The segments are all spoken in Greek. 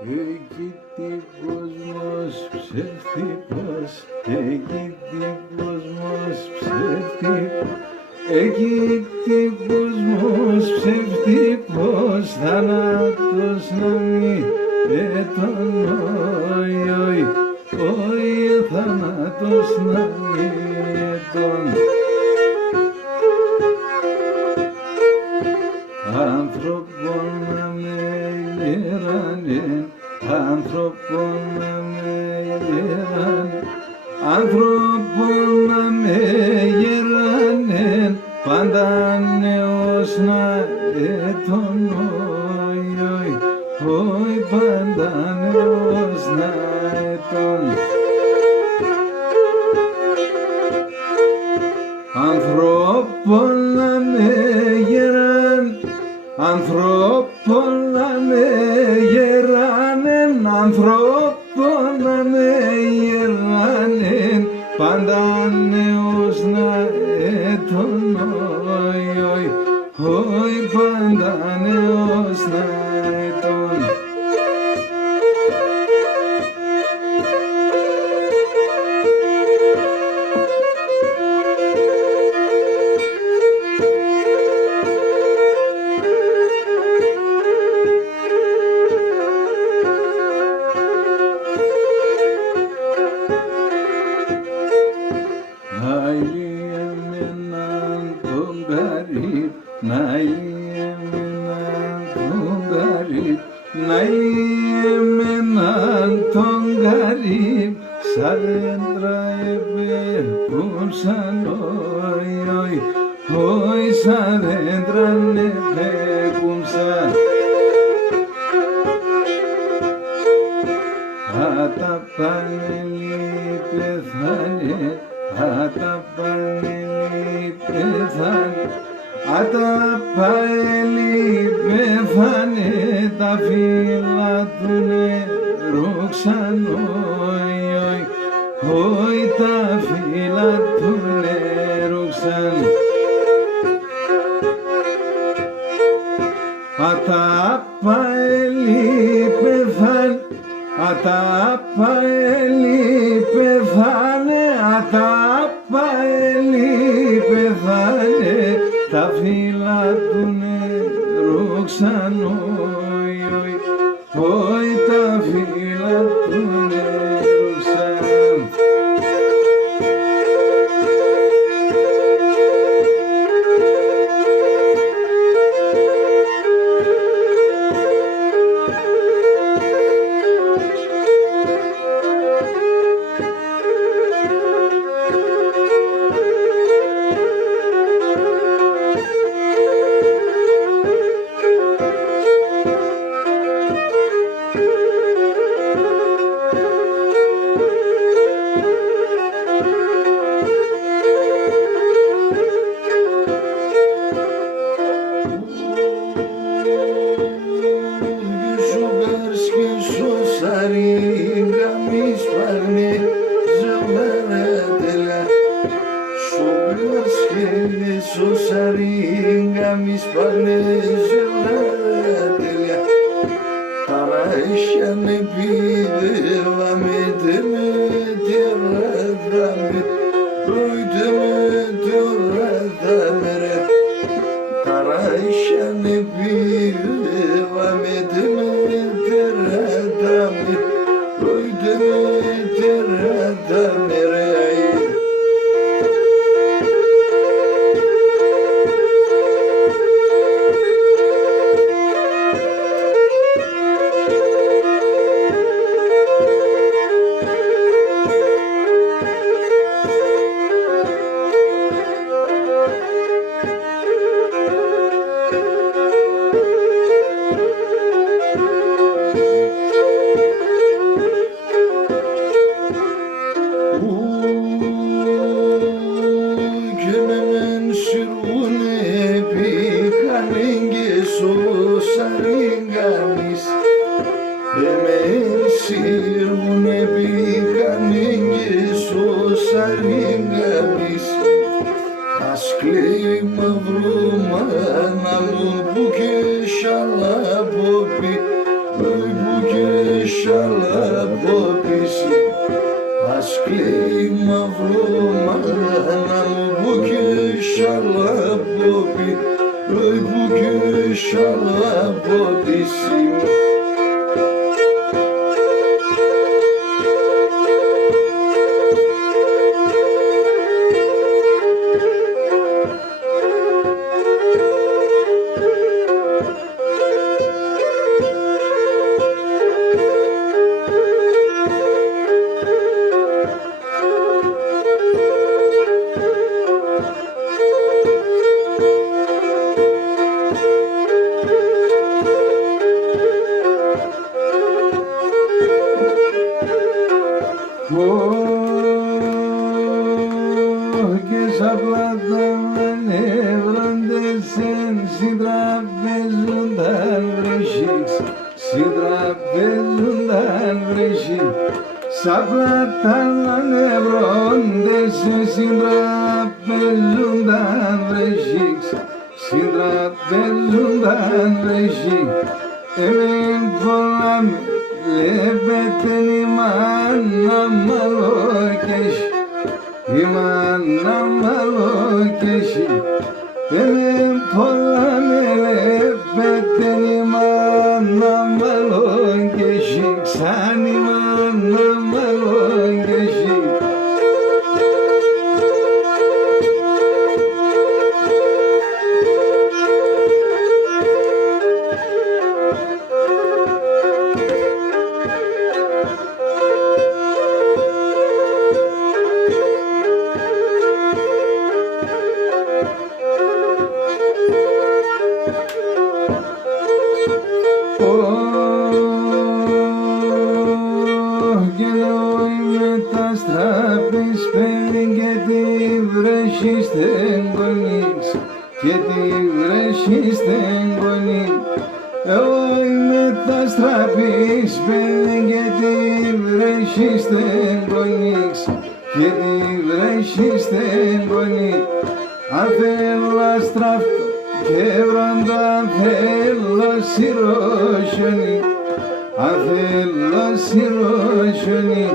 Εκεί κόσμος ψεύτικος, εκεί κόσμος ψεύτικος, εκεί κόσμος ψεύτικος, θάνατος να μην ετών, όι, θάνατος να μην ετών. Άνθρωπον να με γεράνε, άνθρωπον να με γεράνε, άνθρωπον να με γεράνε, πάντα νέος να ετών, όι, πάντα νέος να ετών. Ανθρώπων να με γεράνε, ανθρώπων να με γεράνε, ανθρώπων να με γεράνε, πάντα νέος να ετών, όι, πάντα νέος να ετών. Να εμέναν τον γαρίπ, σαν δέντρα επέκουμσαν, όι, σαν δέντρα επέκουμσαν. Ατα πανελί πεθάνε, ατα πανελί πεθάνε, ατα πανελί πεθάνε, τα φύλλα του νερού ξαν, όι, τα φύλλα του νερού ξαν. Ατα πανελί πεθάνε, ατα πανελί πεθάνε, ατα πανελί πεθάνε, τα φύλλα του νερού ξαν, όι, τα φύλλα του νερού ξαν. που κεσάλα από πίση ασκλή μαύρο μάνα μου που κεσάλα από πίση που κεσάλα από πίση. Και σαν πλάτα νεύροντες εν συντραπεζούνταν βρεσίξ, συντραπεζούνταν βρεσίξ. Σαν πλάτα νεύροντες εν συντραπεζούνταν βρεσίξ, συντραπεζούνταν βρεσίξ. Εμείς πολλάμε βλέπετε η μάνα μαλόκες, η μάνα μαλόκες. Εμείς πολλάμε βλέπετε η μάνα μαλόκες, σαν η μάνα μαλόκες. Και τη βρέχει στεγγονίξ, και τη βρέχει στεγγονίξ. Εγώ είμαι τα στραπής παιδί και τη βρέχει στεγγονίξ, και τη βρέχει στεγγονίξ. Αν θέλω αστραφτώ και βροντά, αν θέλω σιρόσιονί, αν θέλω σιρόσιονί.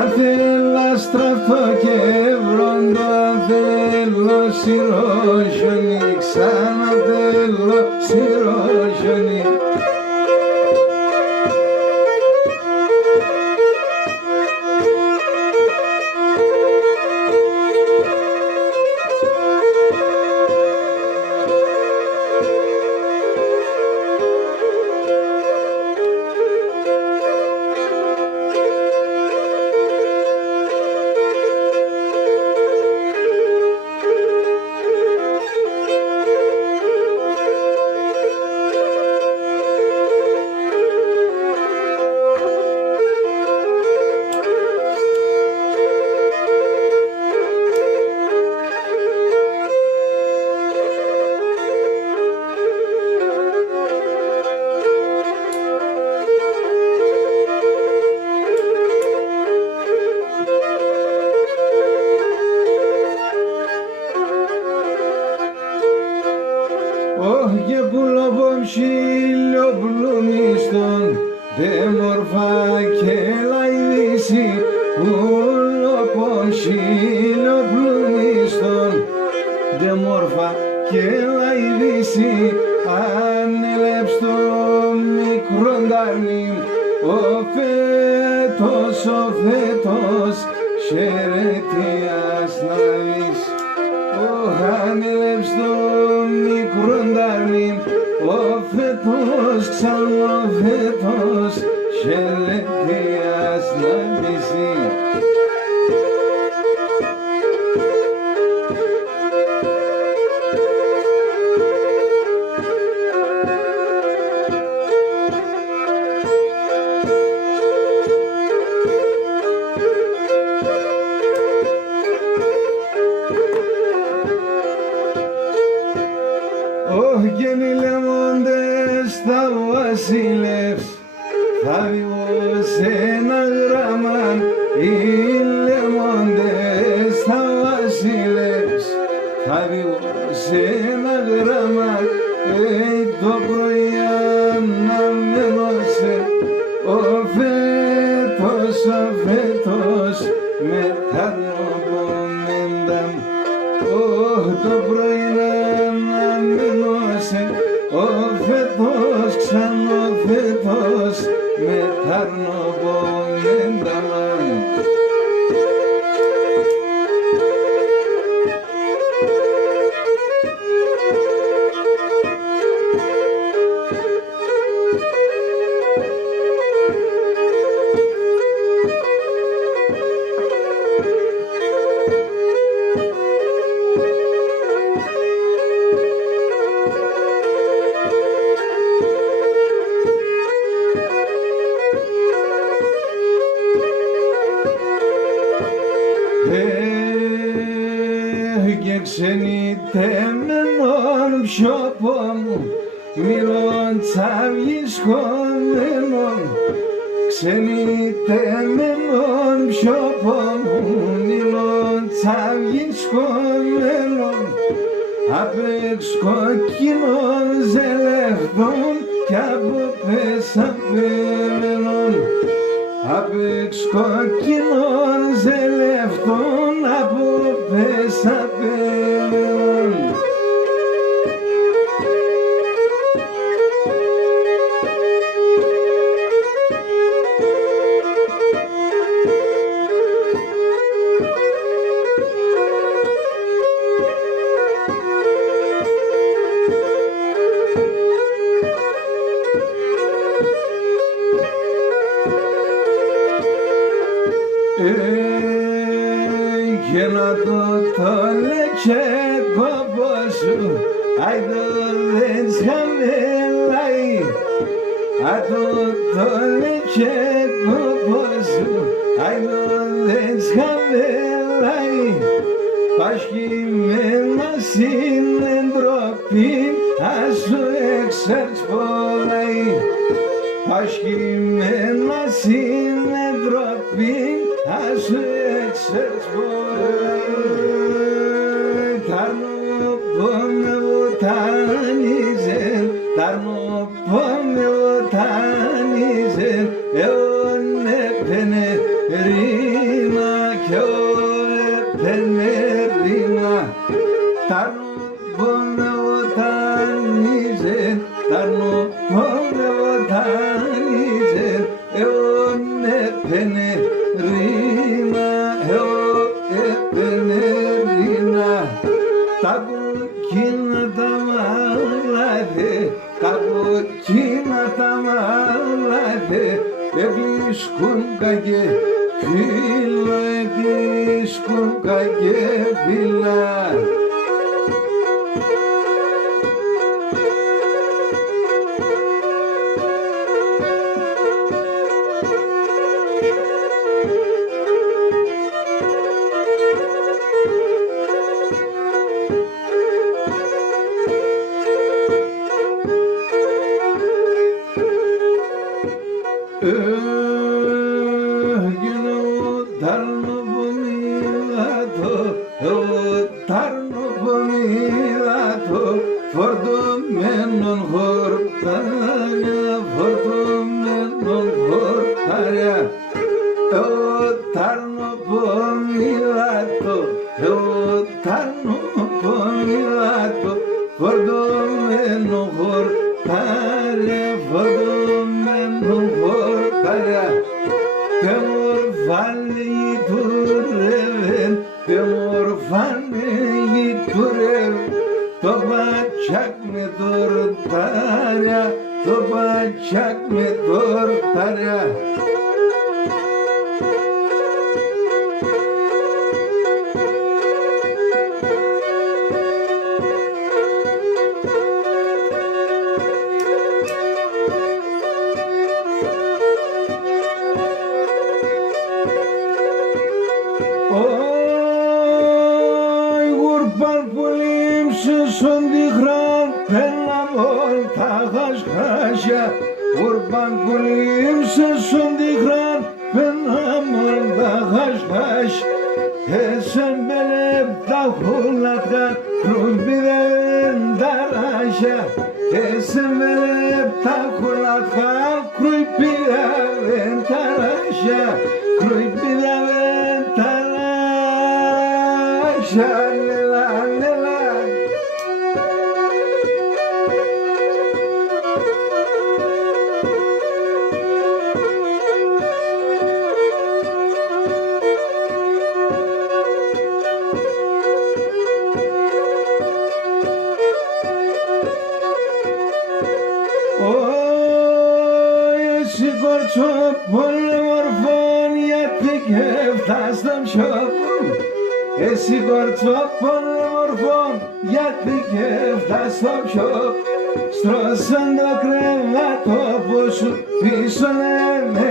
Αν θέλω στραφτώ και βροντώ, αν θέλω σιρόσιονι, ξανά θέλω σιρόσιονι. Και πουλοβομψίλιο πλουμίστον, δε μορφά και λαϊδίσι, πουλοβομψίλιο πλουμίστον, δε μορφά και λαϊδίσι, ανέλεψ το μικροντάρνι, ο φέτος, χαιρετίας να δεις. Ανέλεψ το μικροντάρνι, ο φέτος, ξανά φέτος, χαιρετίας να δεις. Και μιλέμοντες τα βασίλευς, θα βγω σε ένα γράμμα. όσα φέτος με ταρνοπομένταμ. Το πρωί να μείνωσε ο φέτος ξανά φέτος με ταρνοπομένταμ. Και ξενιτεμένον πιόπο μου μυρών τσαβισκόμενον, ξενιτεμένον πιόπο μου μυρών τσαβισκόμενον, απ' κοκκινών ζελευτών κι από πεσαπέμενον, απ' κοκκινών ζελευτών από πεσαπέμενον. Και να το λέγε κόπο σου, άι το δεν σχαμελάει, α το λέγε κόπο σου, άι το δεν σχαμελάει, πασχημένα συνεντροπή, ας σου εξέρτς πολλάει, πασχημένα συνεντροπή, ας σου εξέρτς πολλάει. Ταρνοπόμε βοτάνιζεν, ταρνοπόμε βοτάνιζεν, εον έπαινε ρίνα κι ο έπαινε ρίνα. Ταρνοπόμε βοτάνιζεν, ταρνοπόμε βοτάνιζεν, εον έπαινε ρίνα, εον έπαινε ρίνα. Τα κοκκίνα τα μάλατε, τα κοκκίνα τα μάλατε, ευρίσκουν κακέ φύλλα, ευρίσκουν κακέ φύλλα. Ταρνοπομίδατο, φορτωμένον χορτάρια, φορτωμένον χορτάρια. Ταρνοπομίδατο, ταρνοπομίδατο, φορτωμένον χορτάρια, φορτωμένον χορτάρια. Τε μορφάνη τουρεύεν, τε μορφάνη τουρεύεν, το μπατσάκ με τορτάρια, το μπατσάκ με τορτάρια. Son dihran penamol tagas hasha, urban kulim se son dihran penamol tagas hash. Esen belep tahulatgan krubiden darasha, esen belep tahulatgan krubiden pida ventarasha, cruy pida ventarasha, nela, nela. Σηκώτσο πολύ μορφόν γιατί και φτάσtam σιωπούν. Σηκώτσο πολύ μορφόν γιατί και φτάσtam σιωπούν. Στρώσαν το κρεβατόπο σου πίσω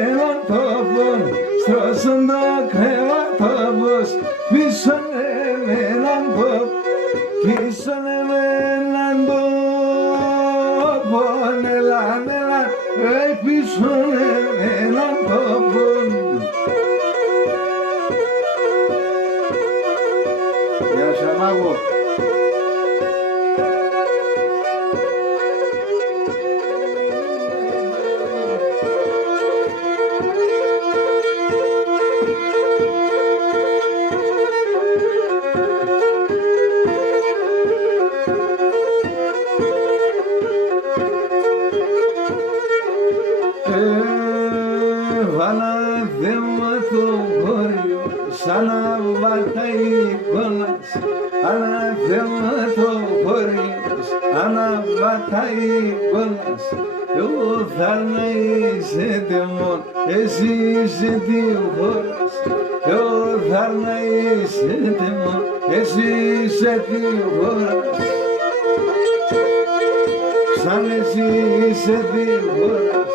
έναν τόπον. Στρώσαν το κρεβατόπο σου πίσω έναν τόπον. Πίσω έναν τόπον. Έλα, έλα. Πίσω έναν τόπον. Γεια σου Αμάγο. Βάλα θέμα το χώριο σαν να βατάει κόλλας. Αναθέμα το χώριο σαν να βατάει κόλλας. Εγώ θα να είσαι τεμόν, εσύ είσαι τι χώρας. Εγώ θα να είσαι τεμόν, εσύ είσαι τι χώρας. Σαν εσύ είσαι τι χώρας.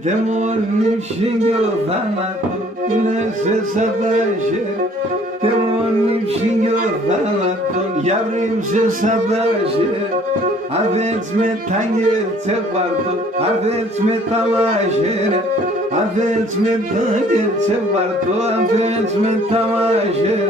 Και μόνη ψήγιο θάνατο είναι σε σατάζε. Και μόνη ψήγιο θάνατο για βρύμσε σατάζε. Aveți metanie țe parto, aveți metamajere. Aveți metanie țe parto, aveți metamajere.